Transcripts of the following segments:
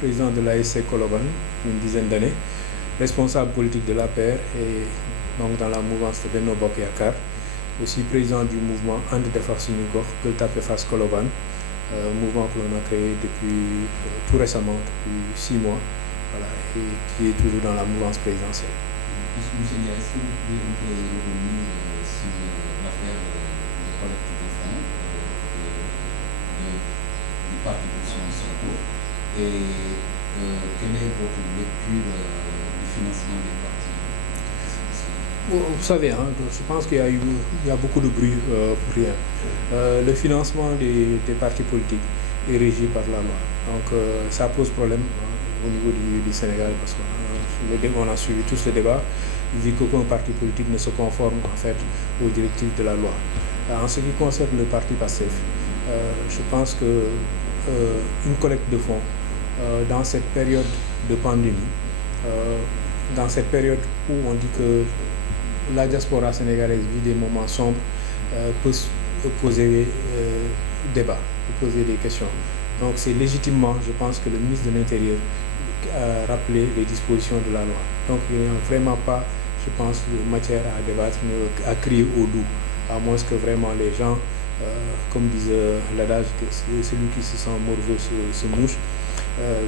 président de l'ASC Colobane, une dizaine d'années, responsable politique de l'APR et donc dans la mouvance de Benno Bokk Yakaar, aussi président du mouvement And Defar Suñu Gox Gueule Tapée Fass Colobane, mouvement que l'on a créé depuis tout récemment, depuis 6 mois, voilà, et qui est toujours dans la mouvance présidentielle. Monsieur Ndiaye, est-ce que vous pouvez un peu revenir sur l'affaire de collecte de fonds du parti Ousmane Sonko et quelle est votre lecture du financement des partis? Vous savez, je pense qu'il y a beaucoup de bruit pour rien. Le financement des partis politiques est régi par la loi. Donc ça pose problème au niveau du Sénégal parce qu'on a suivi tous le débat. Il dit qu'aucun parti politique ne se conforme en fait aux directives de la loi. En ce qui concerne le parti PASTEF, je pense que une collecte de fonds dans cette période de pandémie, dans cette période où on dit que la diaspora sénégalaise vit des moments sombres, peut poser débat, peut poser des questions. Donc c'est légitimement, je pense, que le ministre de l'Intérieur a rappelé les dispositions de la loi. Donc il n'y a vraiment pas, je pense, de matière à débattre, à crier au loup, à moins que vraiment les gens, comme disait l'adage, que celui qui se sent morveux se mouche.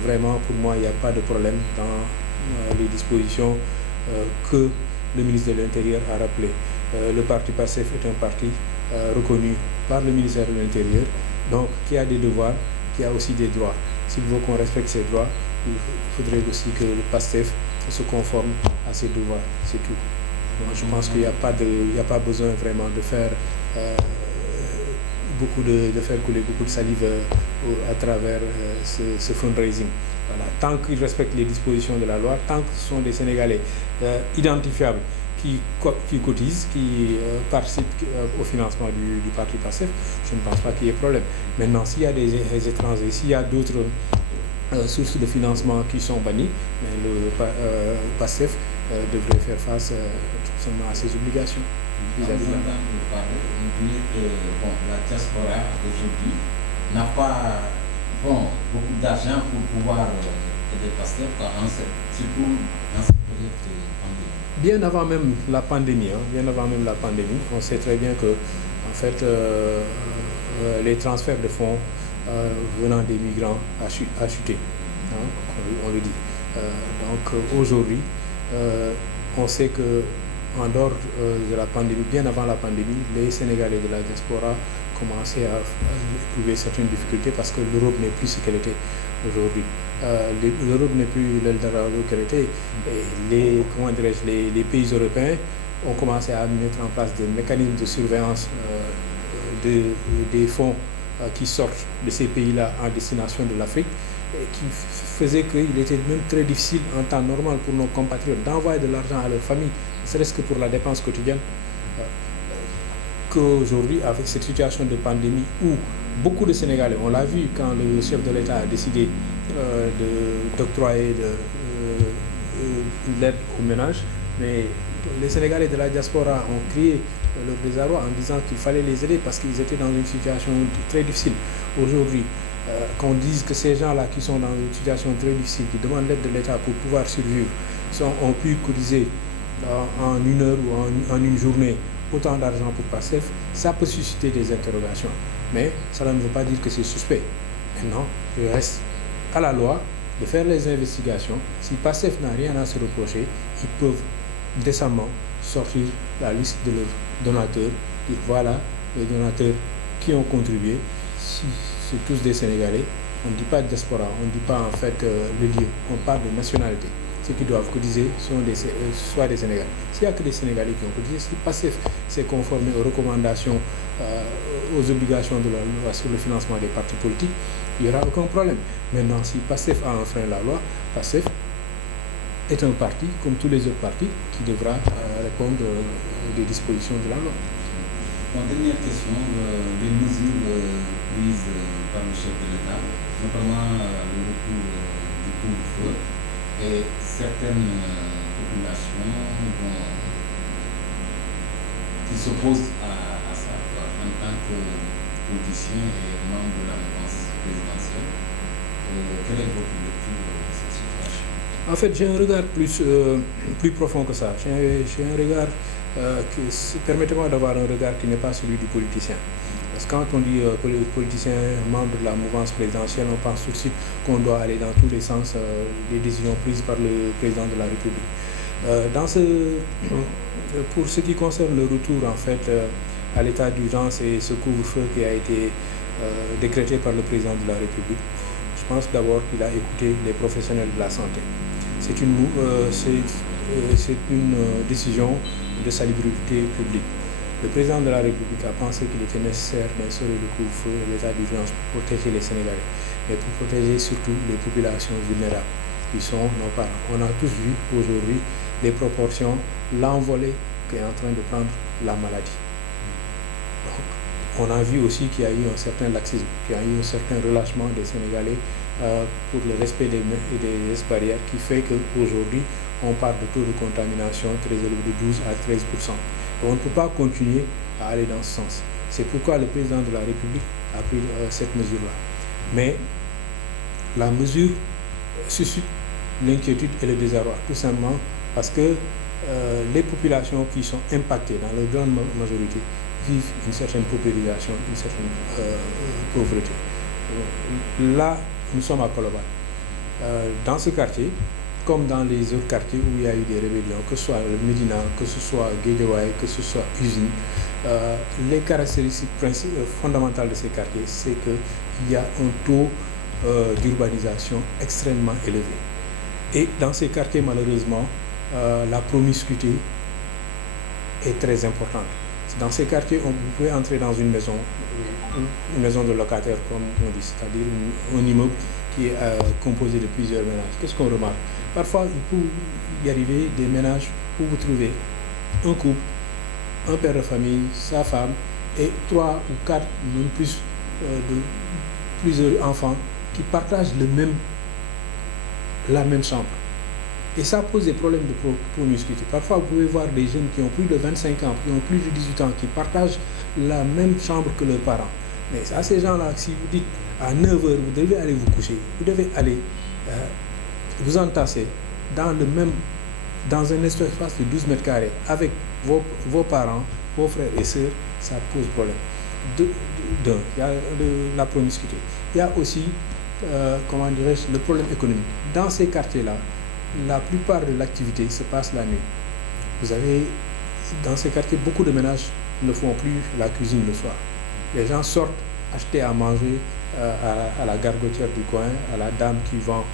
Vraiment, pour moi, il n'y a pas de problème dans les dispositions que le ministre de l'Intérieur a rappelé. Le parti PASTEF est un parti reconnu par le ministère de l'Intérieur, donc qui a des devoirs, qui a aussi des droits. S'il veut qu'on respecte ses droits, il faudrait aussi que le PASTEF se conforme à ses devoirs, c'est tout. Donc, je pense qu'il n'y a pas besoin vraiment de faire faire couler beaucoup de salive à travers ce fundraising. Voilà. Tant qu'ils respectent les dispositions de la loi, tant que ce sont des Sénégalais identifiables qui cotisent, qui participent au financement du parti PASTEF, je ne pense pas qu'il y ait problème. Maintenant, s'il y a des étrangers, s'il y a d'autres sources de financement qui sont bannies, mais le PASTEF devrait faire face tout simplement à ses obligations. Vis-à-vis de la diaspora aujourd'hui n'a pas beaucoup d'argent pour pouvoir aider PASTEF, surtout dans cette période de pandémie. Bien avant même la pandémie, on sait très bien que en fait, les transferts de fonds venant des migrants a chuté, on le dit. Donc aujourd'hui, on sait que en dehors de la pandémie, bien avant la pandémie, les Sénégalais de la diaspora commençaient à éprouver certaines difficultés parce que l'Europe n'est plus ce qu'elle était aujourd'hui. L'Europe n'est plus l'Eldorado qu'elle était. Et les pays européens ont commencé à mettre en place des mécanismes de surveillance des fonds qui sortent de ces pays-là en destination de l'Afrique, qui faisait qu'il était même très difficile en temps normal pour nos compatriotes d'envoyer de l'argent à leur famille, ne serait-ce que pour la dépense quotidienne. Qu'aujourd'hui, avec cette situation de pandémie où beaucoup de Sénégalais, on l'a vu quand le chef de l'État a décidé d'octroyer l'aide aux ménages, mais les Sénégalais de la diaspora ont crié leur désarroi en disant qu'il fallait les aider parce qu'ils étaient dans une situation très difficile. Aujourd'hui, qu'on dise que ces gens-là qui sont dans une situation très difficile, qui demandent l'aide de l'État pour pouvoir survivre, ont pu cotiser en une heure ou en une journée autant d'argent pour PASTEF, ça peut susciter des interrogations. Mais ça ne veut pas dire que c'est suspect. Maintenant, il reste à la loi de faire les investigations. Si PASTEF n'a rien à se reprocher, ils peuvent décemment sortir la liste de leurs donateurs, dire voilà les donateurs qui ont contribué. Si c'est tous des Sénégalais, on ne dit pas de diaspora, on ne dit pas en fait le lieu, on parle de nationalité. Ceux qui doivent cotiser sont soit des Sénégalais. S'il n'y a que des Sénégalais qui ont cotisé, si PASTEF s'est conformé aux recommandations, aux obligations de la loi sur le financement des partis politiques, il n'y aura aucun problème. Maintenant, si PASTEF a enfreint la loi, PASTEF est un parti, comme tous les autres partis, qui devra répondre des dispositions de la loi. Bon, dernière question, les mesures prises par le chef de l'État, notamment le retour du couvre-feu, et certaines populations qui s'opposent à ça en tant que politicien et membre de la mouvance présidentielle. Quelle est votre lecture de cette situation? En fait, j'ai un regard plus profond que ça. J'ai un regard, permettez-moi d'avoir un regard qui n'est pas celui du politicien. Parce que quand on dit politicien, membre de la mouvance présidentielle, on pense tout de suite qu'on doit aller dans tous les sens des décisions prises par le président de la République. Pour ce qui concerne le retour en fait à l'état d'urgence et ce couvre-feu qui a été décrété par le président de la République, je pense d'abord qu'il a écouté les professionnels de la santé. C'est une décision de salubrité publique. Le président de la République a pensé qu'il était nécessaire d'instaurer le couvre-feu et l'état d'urgence pour protéger les Sénégalais, mais pour protéger surtout les populations vulnérables qui sont nos parents. On a tous vu aujourd'hui les proportions, l'envolée qu'est en train de prendre la maladie. Donc, on a vu aussi qu'il y a eu un certain laxisme, qu'il y a eu un certain relâchement des Sénégalais pour le respect des gestes barrières qui fait qu'aujourd'hui, on parle de taux de contamination très élevé de 12 à 13%. Et on ne peut pas continuer à aller dans ce sens. C'est pourquoi le président de la République a pris cette mesure-là. Mais la mesure suscite l'inquiétude et le désarroi, tout simplement parce que les populations qui sont impactées dans leur grande majorité vivent une certaine paupérisation, une certaine pauvreté. Là, nous sommes à Colobane. Dans ce quartier, comme dans les autres quartiers où il y a eu des rébellions, que ce soit le Médina, que ce soit Guédiawaye, que ce soit Usine, les caractéristiques fondamentales de ces quartiers, c'est qu'il y a un taux d'urbanisation extrêmement élevé. Et dans ces quartiers, malheureusement, la promiscuité est très importante. Dans ces quartiers, vous pouvez entrer dans une maison de locataires, comme on dit, c'est-à-dire un immeuble qui est composé de plusieurs ménages. Qu'est-ce qu'on remarque? Parfois, il peut y arriver des ménages où vous trouvez un couple, un père de famille, sa femme et 3 ou 4, même plus, de plusieurs enfants qui partagent la même chambre. Et ça pose des problèmes de promiscuité. Parfois, vous pouvez voir des jeunes qui ont plus de 25 ans, qui ont plus de 18 ans, qui partagent la même chambre que leurs parents. Mais à ces gens-là, si vous dites à 9 h, vous devez aller vous coucher, vous devez aller vous entasser dans un espace de 12 mètres carrés avec vos parents, vos frères et sœurs, ça pose problème. Il y a la promiscuité. Il y a aussi, comment dirais-je, le problème économique. Dans ces quartiers-là, la plupart de l'activité se passe la nuit. Vous avez, dans ces quartiers, beaucoup de ménages ne font plus la cuisine le soir. Les gens sortent acheter à manger à la gargotière du coin, à la dame qui vend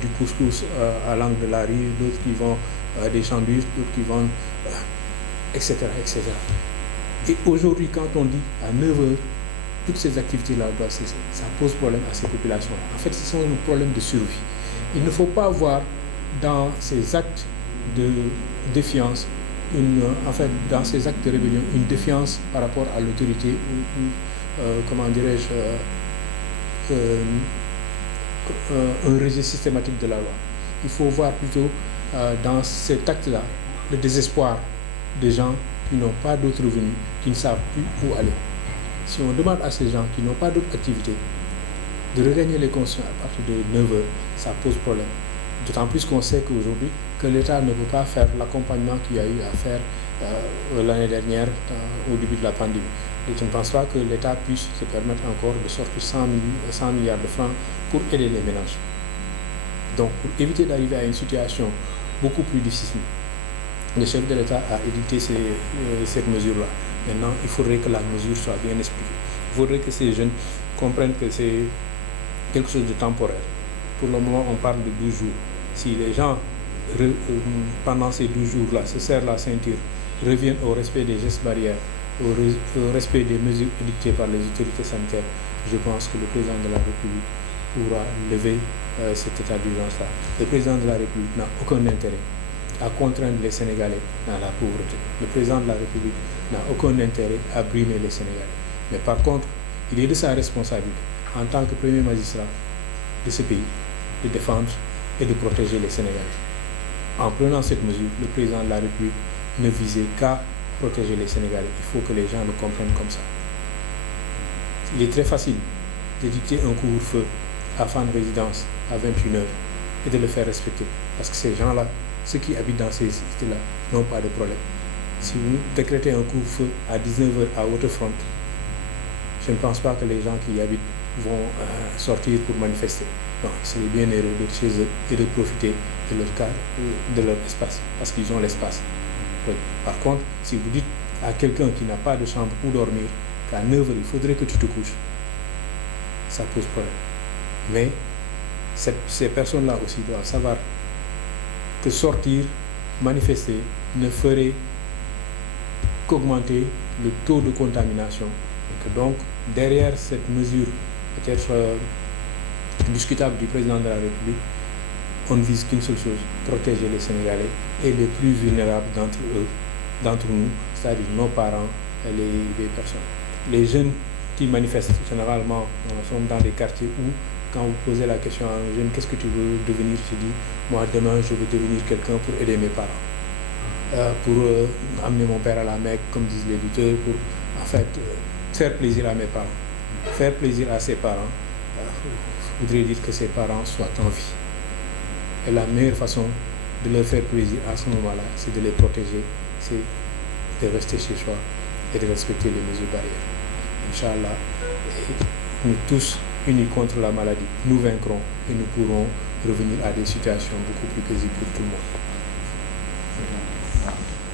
du couscous à l'angle de la rue, d'autres qui vendent des sandwichs, d'autres qui vendent, etc., etc. Et aujourd'hui, quand on dit à 9 h, toutes ces activités-là doivent cesser, ça pose problème à ces populations. En fait, ce sont un problème de survie. Il ne faut pas voir dans ces actes de défiance, dans ces actes de rébellion, une défiance par rapport à l'autorité ou comment dirais-je, un rejet systématique de la loi. Il faut voir plutôt dans cet acte-là le désespoir des gens qui n'ont pas d'autre revenu, qui ne savent plus où aller. Si on demande à ces gens qui n'ont pas d'autre activité de regagner les consciences à partir de 9 h, ça pose problème. D'autant plus qu'on sait qu'aujourd'hui, que l'État ne peut pas faire l'accompagnement qu'il y a eu à faire l'année dernière au début de la pandémie. Et je ne pense pas que l'État puisse se permettre encore de sortir 100 milliards de francs pour aider les ménages. Donc, pour éviter d'arriver à une situation beaucoup plus difficile, le chef de l'État a édicté cette mesure-là. Maintenant, il faudrait que la mesure soit bien expliquée. Il faudrait que ces jeunes comprennent que c'est quelque chose de temporaire. Pour le moment, on parle de 12 jours. Si les gens, pendant ces 12 jours-là, se serrent la ceinture, reviennent au respect des gestes barrières, au respect des mesures édictées par les autorités sanitaires, je pense que le président de la République pourra lever cet état d'urgence-là. Le président de la République n'a aucun intérêt à contraindre les Sénégalais dans la pauvreté. Le président de la République n'a aucun intérêt à brimer les Sénégalais. Mais par contre, il est de sa responsabilité, en tant que premier magistrat de ce pays, de défendre et de protéger les Sénégalais. En prenant cette mesure, le président de la République ne visait qu'à protéger les Sénégalais. Il faut que les gens le comprennent comme ça. Il est très facile d'édicter un couvre-feu à Fann Résidence à 21h et de le faire respecter. Parce que ces gens-là, ceux qui habitent dans ces cités-là, n'ont pas de problème. Si vous décrétez un couvre-feu à 19h à Waterfront, je ne pense pas que les gens qui y habitent vont sortir pour manifester. Non, c'est bien heureux d'être chez eux et de profiter de leur cadre, de leur espace, parce qu'ils ont l'espace. Oui. Par contre, si vous dites à quelqu'un qui n'a pas de chambre où dormir qu'à 9h, il faudrait que tu te couches, ça pose problème. Mais ces personnes-là aussi doivent savoir que sortir, manifester, ne ferait qu'augmenter le taux de contamination. Et que donc, derrière cette mesure peut-être discutable du président de la République, on ne vise qu'une seule chose, protéger les Sénégalais et les plus vulnérables d'entre nous, c'est-à-dire nos parents et les personnes. Les jeunes qui manifestent généralement sont dans des quartiers où, quand vous posez la question à un jeune, qu'est-ce que tu veux devenir? Je dis, moi demain je veux devenir quelqu'un pour aider mes parents, pour amener mon père à la Mecque, comme disent les lutteurs, pour en fait faire plaisir à mes parents. Faire plaisir à ses parents voudrait dire que ses parents soient en vie. Et la meilleure façon de leur faire plaisir à ce moment-là, c'est de les protéger, c'est de rester chez soi et de respecter les mesures barrières. Inch'Allah, nous tous unis contre la maladie, nous vaincrons et nous pourrons revenir à des situations beaucoup plus paisibles pour tout le monde.